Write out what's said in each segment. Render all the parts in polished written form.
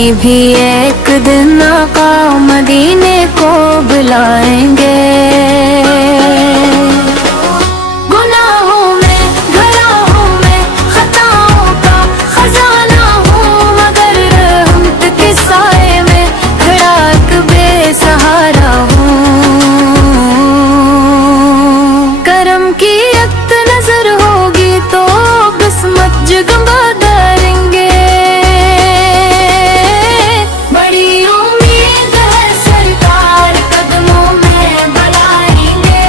कहीं भी एक दिन आका मदीने को बुलाएंगे। गुनाहों में भरा हूँ मैं, खताओं का खजाना हूँ, मगर रहमत के साए में खड़ा एक बेसहारा हूँ। करम की एक नजर होगी तो किस्मत जगमगा करेंगे। बड़ी उम्मीद है सरकार कदमों में बुलाएंगे।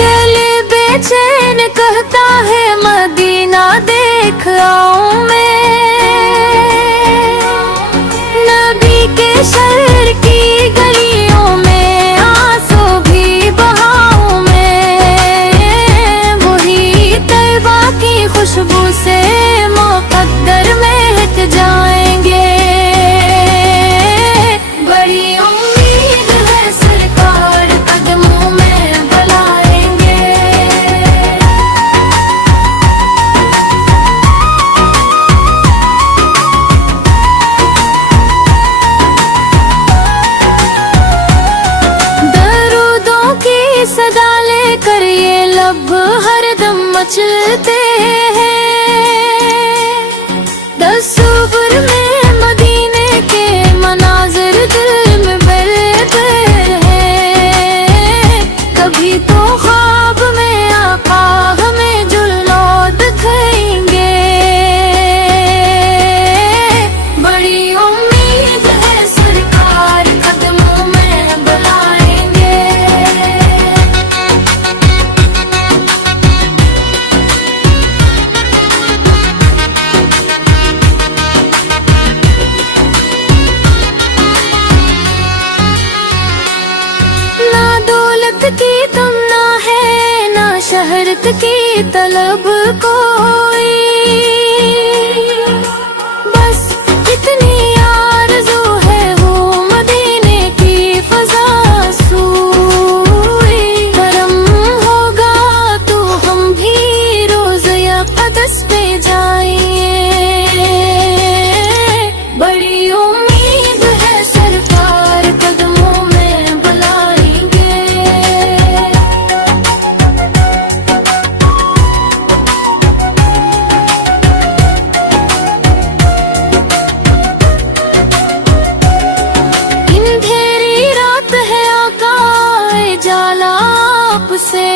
दिल बेचैन कहता है मदीना देख आऊं मैं, नबी के शहर की गलियों में आंसू भी बहाऊं मैं। वही तैबा की खुशबू से मुकद्दर महक जाएंगे। बड़ी उम्मीद है सरकार कदमों में बुलाएंगे। दरूदों की सदा लेकर ये लब हरदम मचलते हैं। तसव्वुर में मदीने के मनाज़िर दिल में बेहतर हैं। कभी तो ख्वाब में आका हमें जुल्लो दिखाएंगे। बड़ी उम्मीद है सरकार कदमों में बुलाएंगे। ना दौलत की तमन्ना है ना शहरत की तलब कोई, बस इतनी आरज़ू है वो मदीने की फ़ज़ा सूई। करम होगा तो हम भी रोज़ यक़दस पे जाएंगे। बड़ी उम्मीद है सरकार कदमों में बुलाएंगे। अंधेरी रात है आका जाला आपसे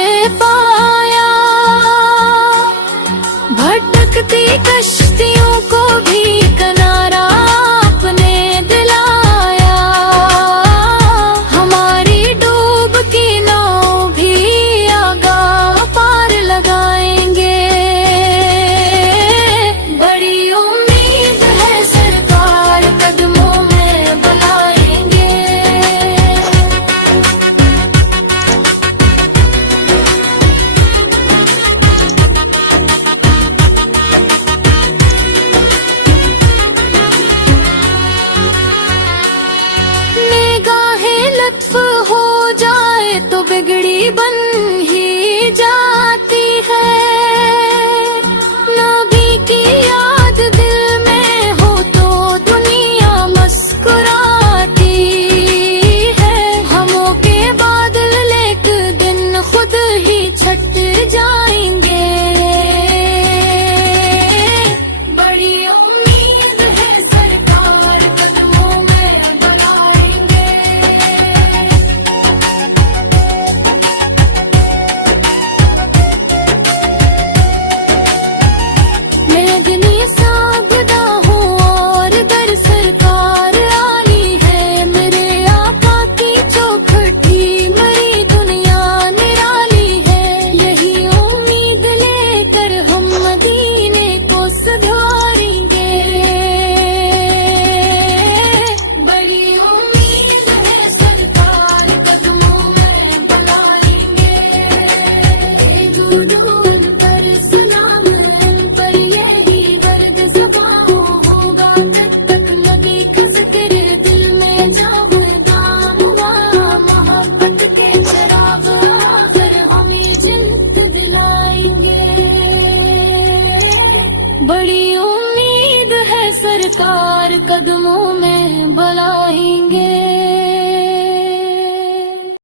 पाया, भटक बड़ी उम्मीद है सरकार कदमों में बुलाएंगे।